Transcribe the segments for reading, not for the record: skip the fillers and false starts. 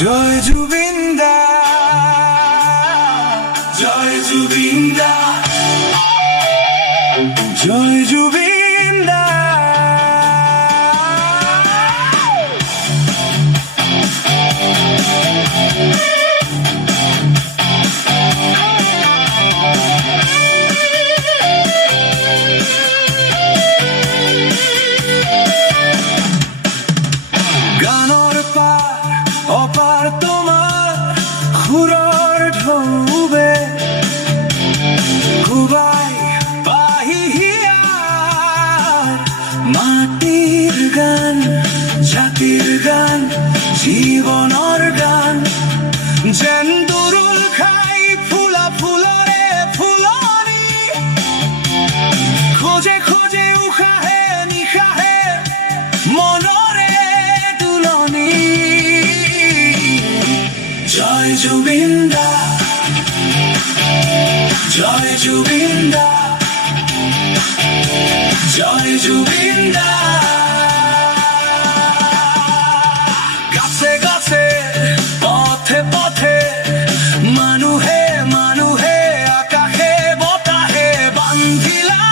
জয় জুবিন দা, জয় জুবিন দা, জয় জুবিন দা। গানৰ পাৰ অপাৰ তোমাৰ সুৰৰ ঢৌবে কোবাই পাহিয়াৰ মাটিৰ গান, জাতিৰ গান, জীৱনৰ গান, যেন দুৰুল খাই ফুলা ফুলৰে ফুলনি, খোজে খোজে উশাহে নিশাহে মনৰে তুলনি। জয় জুবিন দা, জয় জুবিন দা, জয় জুবিন দা। গাছে গাছে পথে পথে মানুহে মানুহে আকাশে বতাহে বান্ধিলা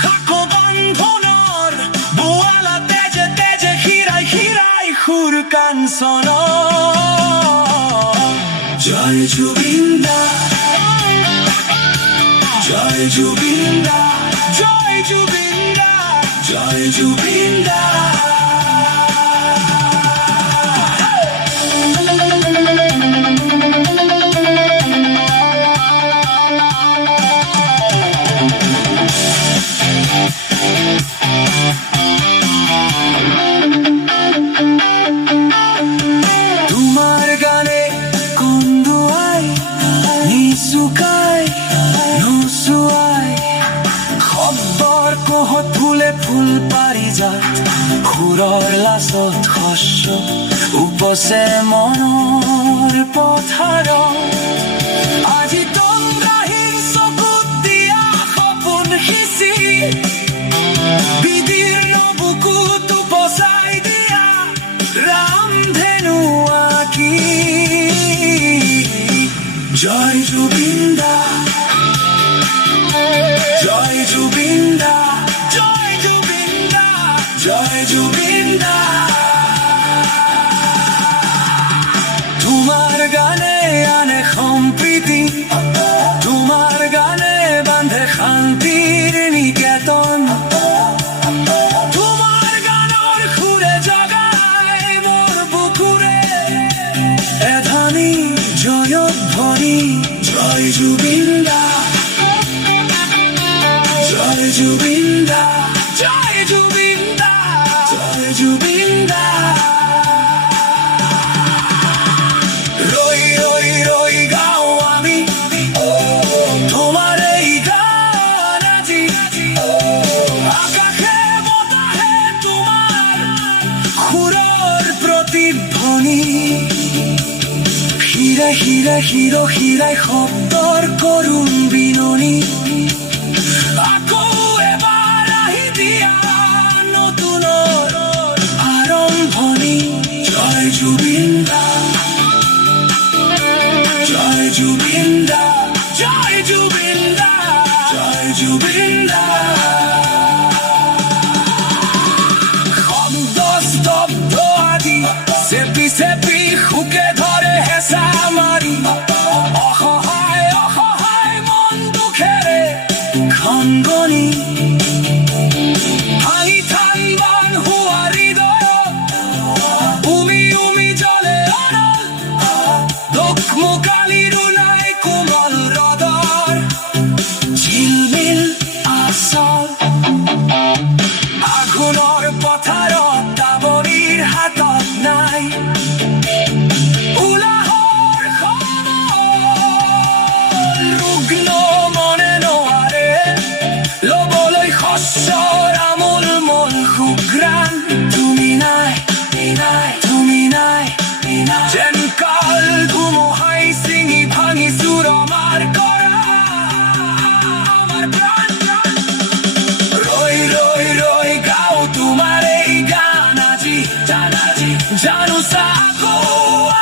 শাকো বন্ধনৰ বোৱালা তেজে তেজে শিৰাই শিৰাই সুৰ কাঞ্চন। জয় জুবিন দা, জয় জুবিন দা, জয় জুবিন দা, জয় জুবিন দা। তোমার গানে কন্দুয়াই নিচুকাই নুচুয়াই শব্দৰ কোহত ফুলে ফুল পাৰি যায়, সুৰৰ লাচত শস্য উপচে মনৰ পথাৰত। আজি তন্দ্ৰাহীন চকুত দিয়া সপোন সিঁচি বিদীৰ্ণ বুকুত উপচাই দিয়া ৰামধেনু আঁকি। জয় জুবিন দা, জয় জুবিন দা, জয় জুবিন দা, জয় জুবিন দা। তোমার গানে আনে সম্প্ৰীতি, তোমার গানে বান্ধে শান্তিৰ নিকেতন, তোমার গানৰ সুৰে জগাই মোৰ বুকুৰে এধানি জয়ধ্বনি। জয় জুবিন দা, জয় জুবিন দা, জয় জুবিন দা, জয় জুবিন দা। রই রই রই গাও আমি তোমার এই গান আজি, আকাশে বতাহে তোমার সুৰৰ প্ৰতিধ্বনি, শিৰে শিৰে শিৰ শিৰাই শব্দৰ কৰুণ বিননি। আকৌ এবাৰ আহি দিয়া নতুনৰ আৰম্ভণি। জয় জুবিন দা, জয় জুবিন দা, জয় জুবিন দা, জয় জুবিন দা। শব্দ স্তব্ধ আদি চেপি চেপি শুকে ধৰে হেঁচা মাৰি, অসহায় অসহায় মন দুখেৰে খংগনি ভাঙি থান বান হোৱা হৃদয়ত উমি উমি জ্বলে অনল, দুখ মোকালিৰো নাই কোমল ৰদৰ ঝিলমিল আচল। আঘোণৰ পথাৰত দাৱনীৰ হাতত নাই উলাহৰ সমল, ৰুগ্ন মনে নোৱাৰে ল'বলৈ জানো sa ako